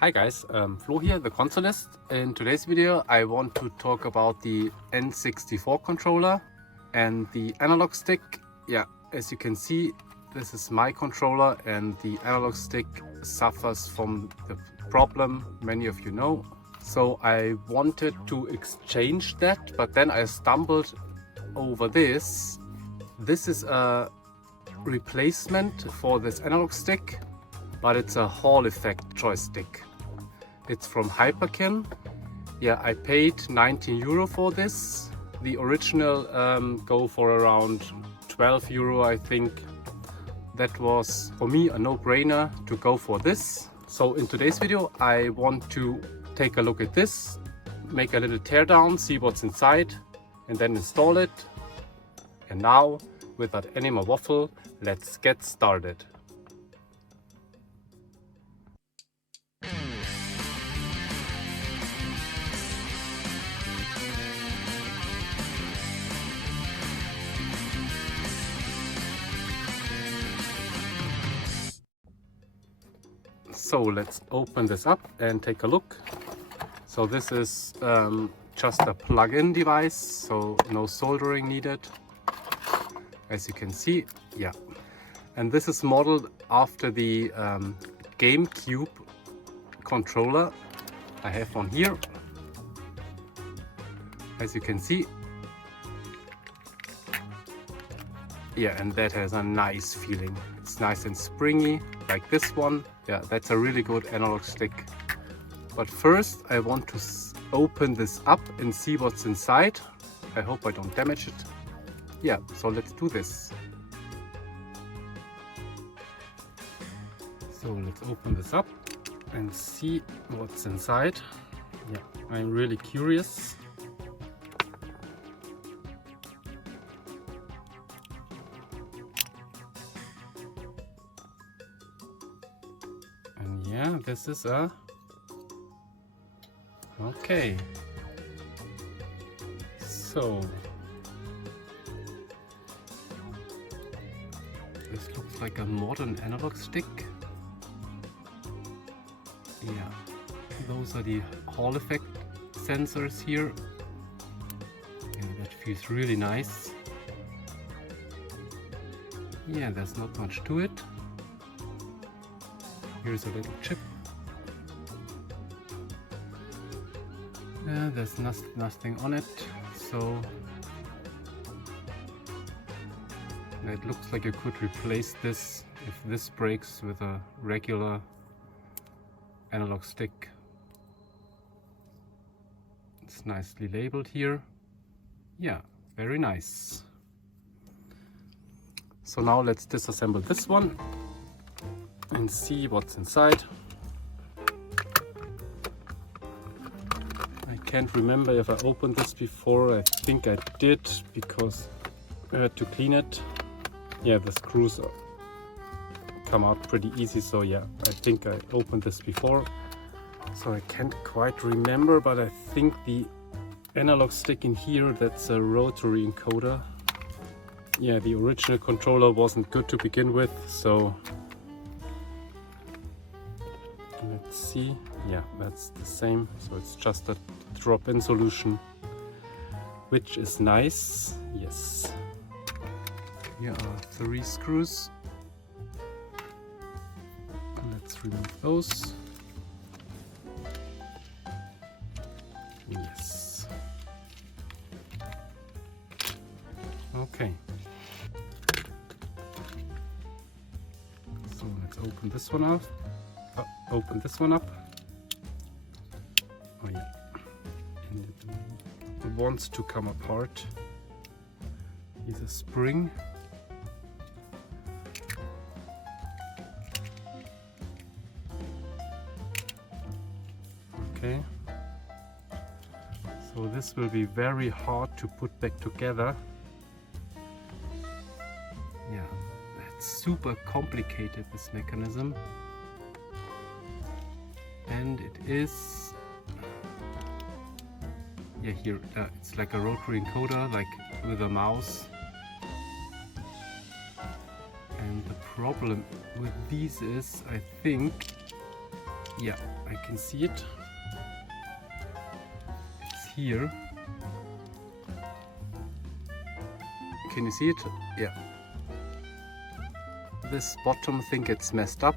Hi guys, Flo here, the consolist. In today's video I want to talk about the N64 controller and the analog stick. Yeah, as you can see, this is my controller and the analog stick suffers from the problem many of you know. So I wanted to exchange that, but then I stumbled over this. This is a replacement for this analog stick, but it's a Hall effect joystick. It's from HYPERKIN. Yeah, I paid 19 euro for this. The original go for around 12 euro, I think. That was for me a no-brainer to go for this. So in today's video I want to take a look at this, make a little teardown, see what's inside, and then install it. And now, without any more waffle, let's get started. So let's open this up and take a look. So this is just a plug-in device, so no soldering needed, as you can see. Yeah, and this is modeled after the GameCube controller. I have one here, as you can see. Yeah, and that has a nice feeling. It's nice and springy, like this one. Yeah, that's a really good analog stick. But first I want to open this up and see what's inside. I hope I don't damage it. Yeah, so let's do this. So let's open this up and see what's inside. Yeah, I'm really curious. And yeah, this is a... Okay. So this looks like a modern analog stick. Yeah, those are the Hall effect sensors here. Yeah, that feels really nice. Yeah, there's not much to it. Here's a little chip. There's nothing on it, so it looks like you could replace this if this breaks with a regular analog stick. It's nicely labeled here. Yeah, very nice. So now let's disassemble this one and see what's inside. I can't remember if I opened this before. I think I did, because I had to clean it. Yeah, the screws come out pretty easy, so yeah, I think I opened this before. So I can't quite remember, but I think the analog stick in here, that's a rotary encoder. Yeah, the original controller wasn't good to begin with, so let's see. Yeah, that's the same. So it's just a drop-in solution, which is nice. Yes. Here are 3 screws. Let's remove those. Yes. Okay. So let's open this one up. Open this one up. Oh yeah, and it wants to come apart. Here's a spring. Okay, so this will be very hard to put back together. Yeah, that's super complicated, this mechanism. And it is, yeah, here it's like a rotary encoder, like with a mouse. And the problem with these is, I think, Yeah, I can see it. It's here. Can you see it? Yeah. This bottom thing gets messed up,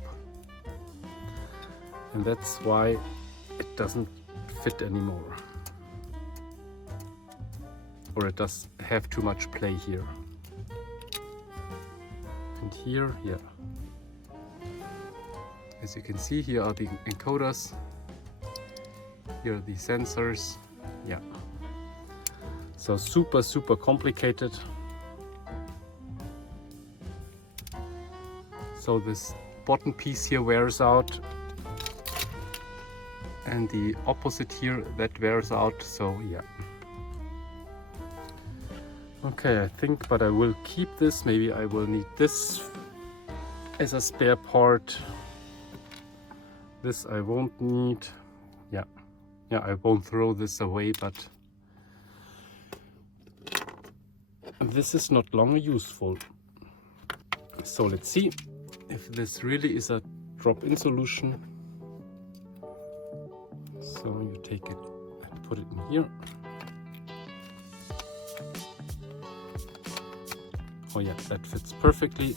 and that's why it doesn't fit anymore. Or it does have too much play here. And here, yeah. As you can see, here are the encoders. Here are the sensors. Yeah. So super complicated. So this bottom piece here wears out, and the opposite here, that wears out, so yeah. Okay, I think, but I will keep this. Maybe I will need this as a spare part. This I won't need. Yeah, I won't throw this away, but this is not longer useful. So let's see if this really is a drop-in solution. So you take it and put it in here. Oh yeah, that fits perfectly.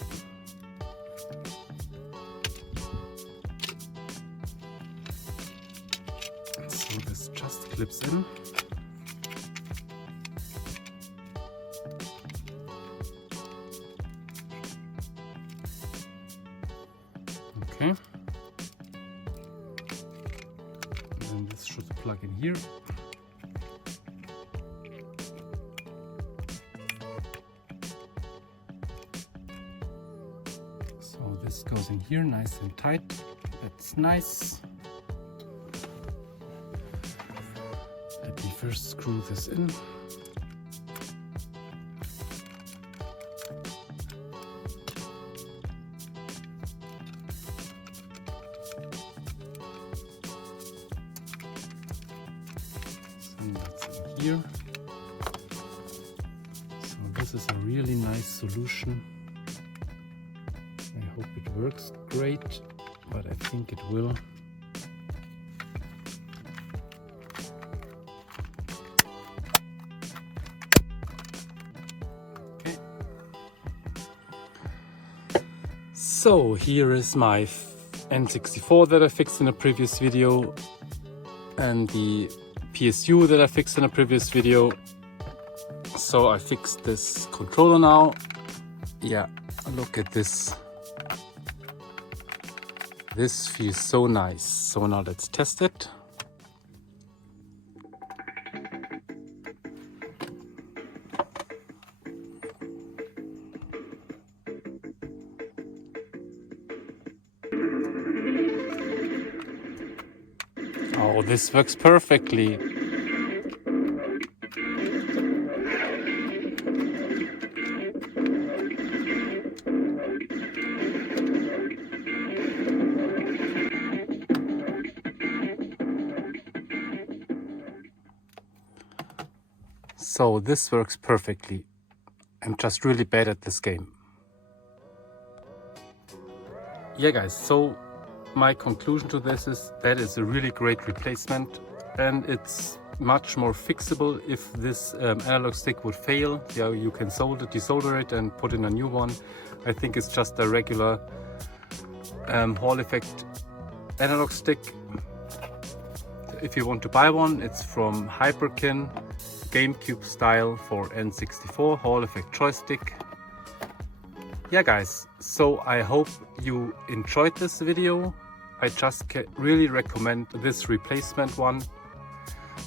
So this just clips in. Okay. And then this should plug in here. So this goes in here nice and tight. That's nice. Let me first screw this in. That's in here. So this is a really nice solution. I hope it works great, but I think it will. Okay. So here is my N64 that I fixed in a previous video, and the PSU that I fixed in a previous video. So I fixed this controller now. Yeah, look at this. This feels so nice. So now let's test it. Oh, this works perfectly. So this works perfectly. I'm just really bad at this game. Yeah guys, so my conclusion to this is that is a really great replacement, and it's much more fixable. If this analog stick would fail, yeah, you can solder, desolder it and put in a new one. I think it's just a regular Hall effect analog stick. If you want to buy one, it's from HYPERKIN, GameCube style for N64 Hall effect joystick. Yeah guys, so I hope you enjoyed this video. I just really recommend this replacement one.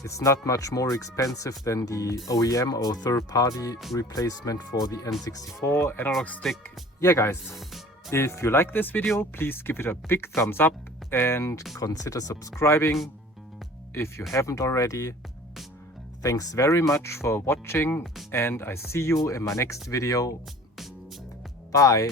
It's not much more expensive than the OEM or third-party replacement for the N64 analog stick. Yeah guys, if you like this video, please give it a big thumbs up and consider subscribing if you haven't already. Thanks very much for watching, and I see you in my next video. Bye!